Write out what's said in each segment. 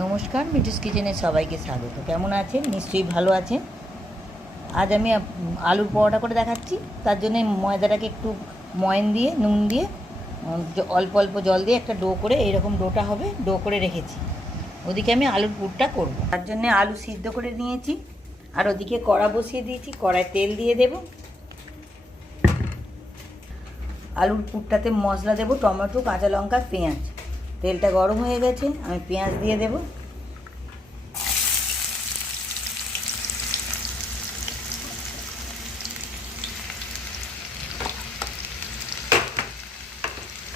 নমস্কার, মিঠুস কিচেনে সবাইকে স্বাগত। কেমন আছেন? নিশ্চয়ই ভালো আছেন। আজ আমি আলুর পরোটা করে দেখাচ্ছি। তার জন্য ময়দাটাকে একটু ময়ন দিয়ে নুন দিয়ে অল্প অল্প জল দিয়ে একটা ডো করে, এইরকম ডোটা হবে, ডো করে রেখেছি। ওদিকে আমি আলুর পুরটা করব। তার জন্য আলু সিদ্ধ করে নিয়েছি, আর ওদিকে কড়া বসিয়ে দিয়েছি। কড়ায় তেল দিয়ে দেব। আলুর পুরটাতে মশলা দেব, টমেটো, কাঁচা লঙ্কা, পেঁয়াজ। তেলটা গরম হয়ে গেছে, আমি পেঁয়াজ দিয়ে দেব।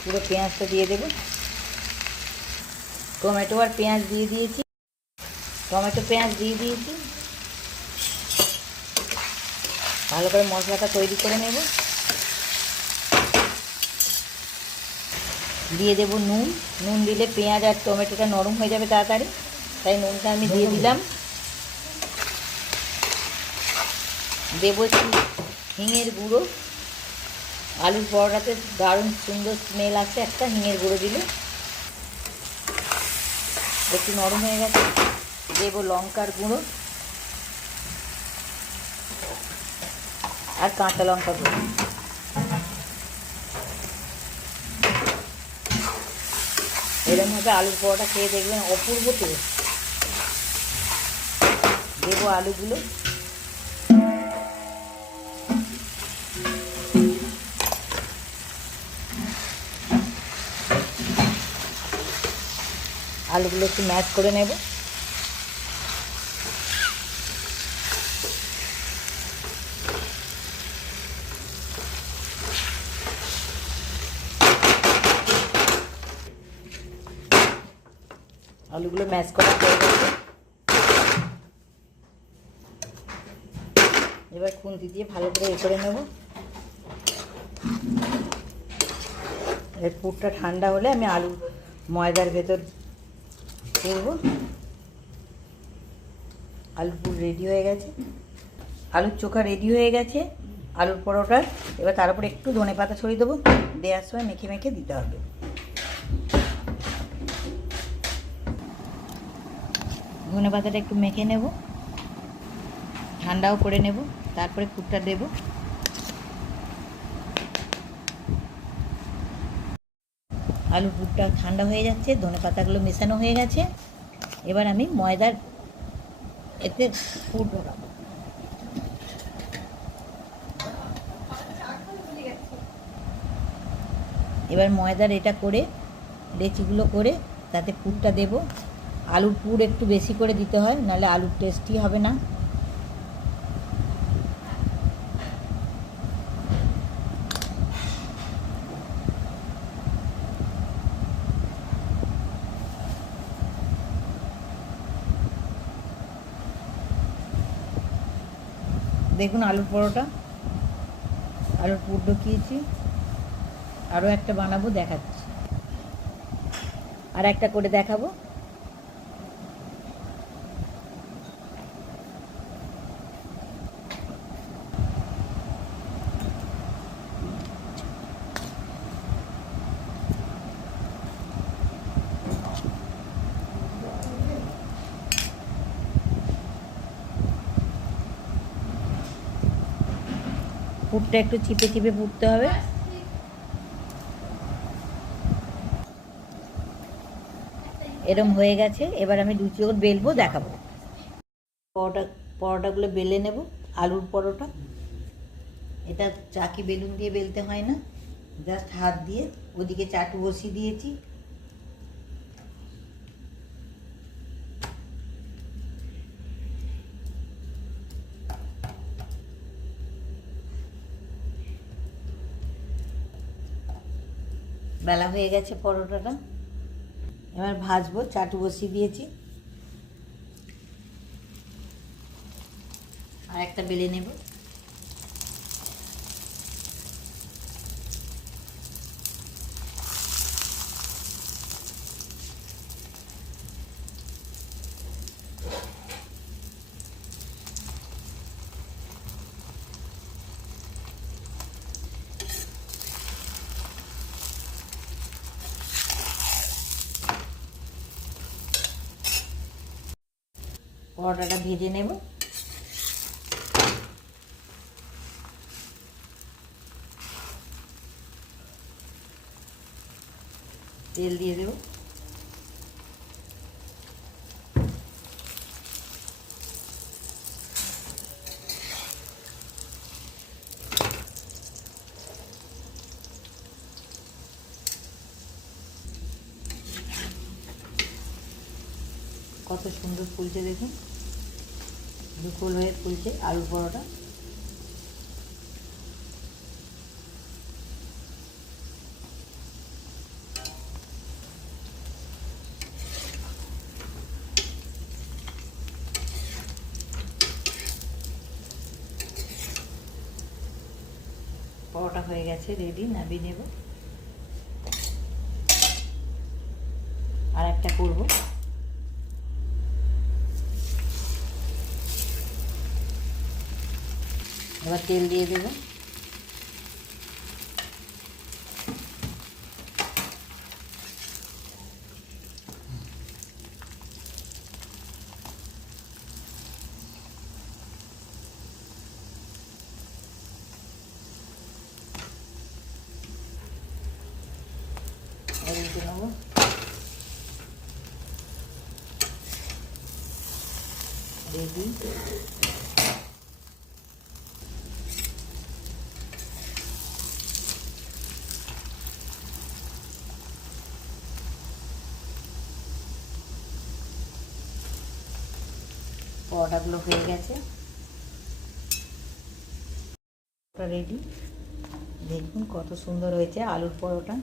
পুরো পেঁয়াজটা দিয়ে দেব। টমেটো আর পেঁয়াজ দিয়ে দিয়েছি। টমেটো পেঁয়াজ দিয়ে দিয়েছি। ভালো করে মশলাটা তৈরি করে নেব। দিয়ে দেব নুন। নুন দিলে পেঁয়াজ আর টমেটোটা নরম হয়ে যাবে তাড়াতাড়ি, তাই নুনটা আমি দিয়ে দিলাম। দেবো একটু হিঙের গুঁড়ো। আলুর পরোটাতে দারুণ সুন্দর স্মেল আসে একটা হিঙের গুঁড়ো দিলে। একটু নরম হয়ে গেছে, দেবো লঙ্কার গুঁড়ো আর কাঁচা লঙ্কা গুঁড়ো। এরকমভাবে আলুর পরোটা খেয়ে দেখবেন, অপূর্ব টেস্ট। দেবো আলুগুলো। আলুগুলো একটু ম্যাশ করে নেব। আলুগুলো ম্যাশ করা হয়ে গেছে। এবার খুন্তি দিয়ে ভালো করে করে নেব। এর পুরটা ঠান্ডা হলে আমি আলু ময়দার ভেতর করব। আলুর পুর রেডি হয়ে গেছে। আলুর চোখা রেডি হয়ে গেছে আলুর পরোটার। এবার তার উপরে একটু ধনেপাতা ছড়িয়ে দেবো। দেওয়ার সময় মেখে মেখে দিতে হবে। ধনেপাতাটা একটু মেখে নেব, ঠান্ডাও করে নেব, তারপরে পুরটা দেব। আলুর পুরটা ঠান্ডা হয়ে যাচ্ছে, ধনেপাতাগুলো মেশানো হয়ে গেছে। এবার আমি ময়দার এতে পুর ঢোকাবো। এবার ময়দার এটা করে লেচিগুলো করে তাতে পুরটা দেব। আলুর পুর একটু বেশি করে দিতে হয়, নাহলে আলুর টেস্টি হবে না। দেখুন আলুর পরোটা, আলুর পুর ঢুকিয়েছি। আরও একটা বানাবো, দেখাচ্ছি। আর একটা করে দেখাবো। পুরটা একটু চিপে চিপে পুড়তে হবে। এরম হয়ে গেছে। এবার আমি লুচি করে বেলবো, দেখাবো। পরোটাগুলো বেলে নেব। আলুর পরোটা এটা চাকি বেলুন দিয়ে বেলতে হয় না, জাস্ট হাত দিয়ে। ওদিকে চাটু বসিয়ে দিয়েছি। বেলা হয়ে গেছে পরোটাটা। এবার ভাজবো, চাটু বসিয়ে দিয়েছি। আর একটা বেলে নেব। পরোটাটা ভেজে নেব। তেল দিয়ে দেব। কত সুন্দর ফুলছে দেখুন, দুফুল হয়ে ফুলছে আলুর পরোটা। পরোটা হয়ে গেছে, রেডি, নামিয়ে নেব। আর একটা করব। এবার তেল দিয়ে দেব। উল্টে নেব। রেডি। পরোটাগুলো হয়ে গেছে, রেডি। দেখুন কত সুন্দর হয়েছে আলুর পরোটা।